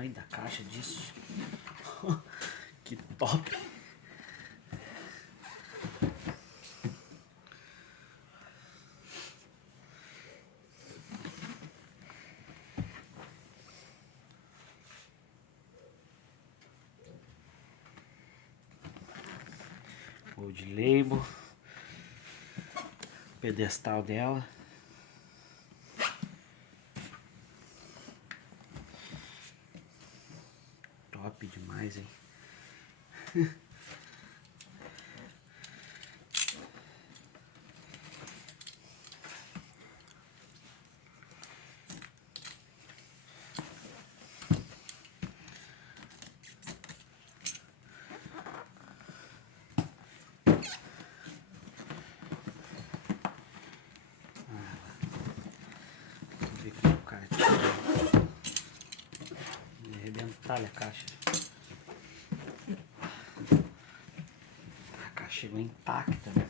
tamanho da caixa disso. Que top! Gold label, pedestal dela. Top demais, hein? Vamos ver que o cara de arrebentar a caixa. A caixa chegou intacta, né?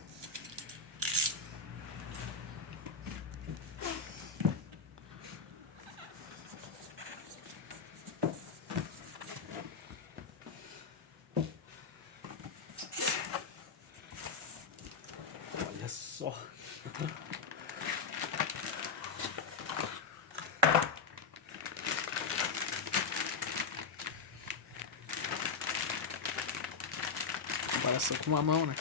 Olha só. Comparação com uma mão, né?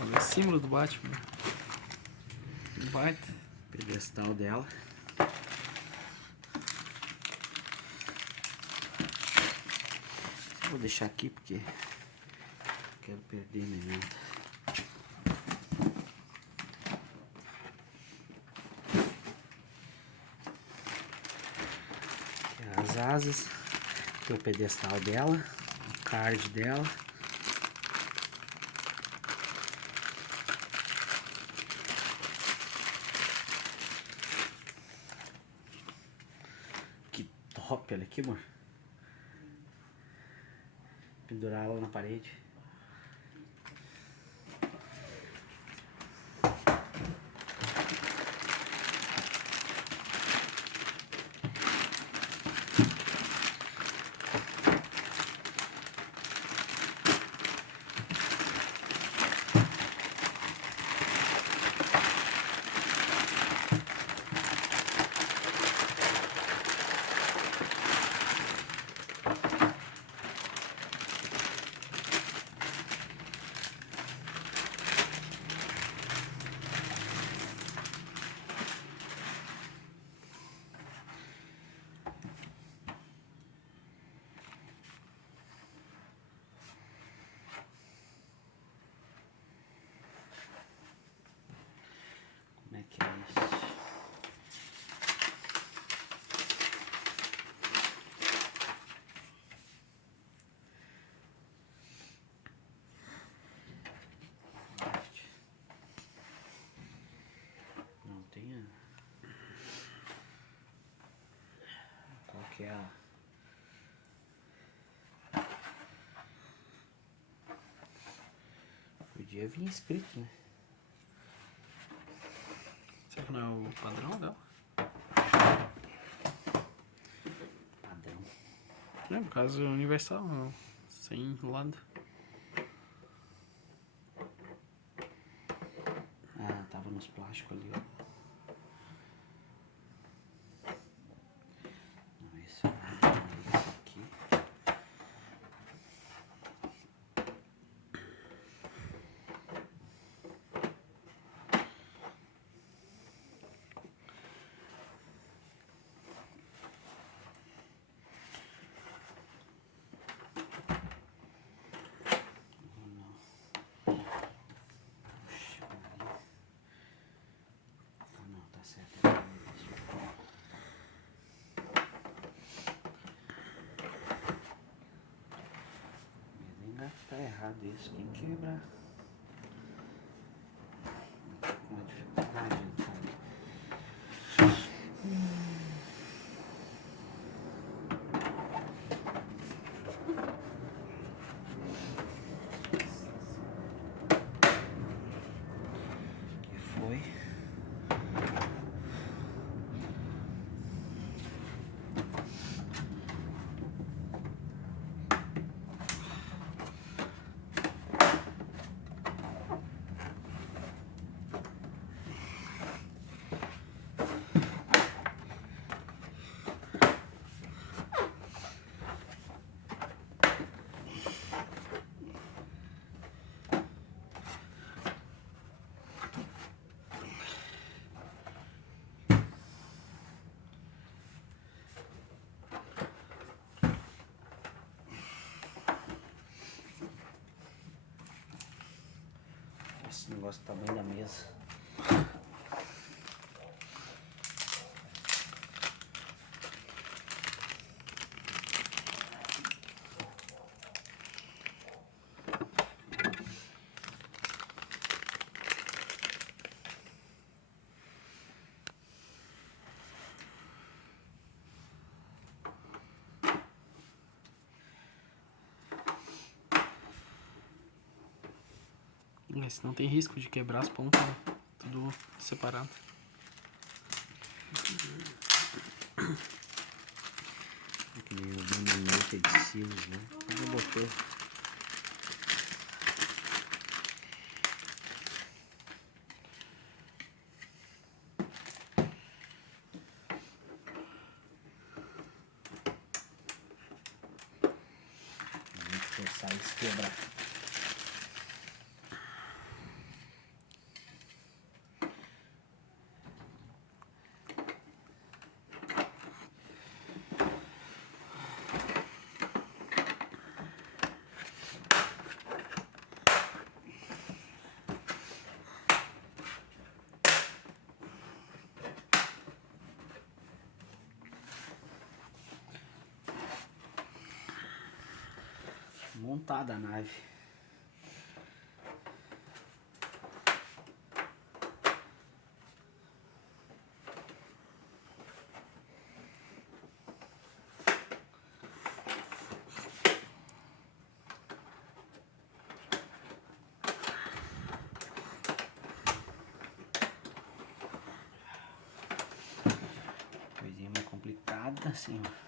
Olha o símbolo do Batman. Baita. Pedestal dela. Vou deixar aqui porque não quero perder momento. Aqui as asas, aqui o pedestal dela, o card dela. Que top, olha aqui, amor. Pendurar ela na parede. Como é que é isso? Não tem qual que é a... Podia vir escrito, né? Será que não é o padrão dela? Padrão. É, no caso é universal, não. Sem lado. Ah, tava nos plásticos ali, ó. Não, esse aqui. errado isso, quem quebra? Com uma dificuldade, então. Que foi? Esse negócio tá bem da mesa. Mas não tem risco de quebrar as pontas, né? Tudo separado. Que nem o banimento adesivos, né? Eu botei. Vamos forçar isso quebrar. Montada a nave. Coisinha mais complicada assim, ó.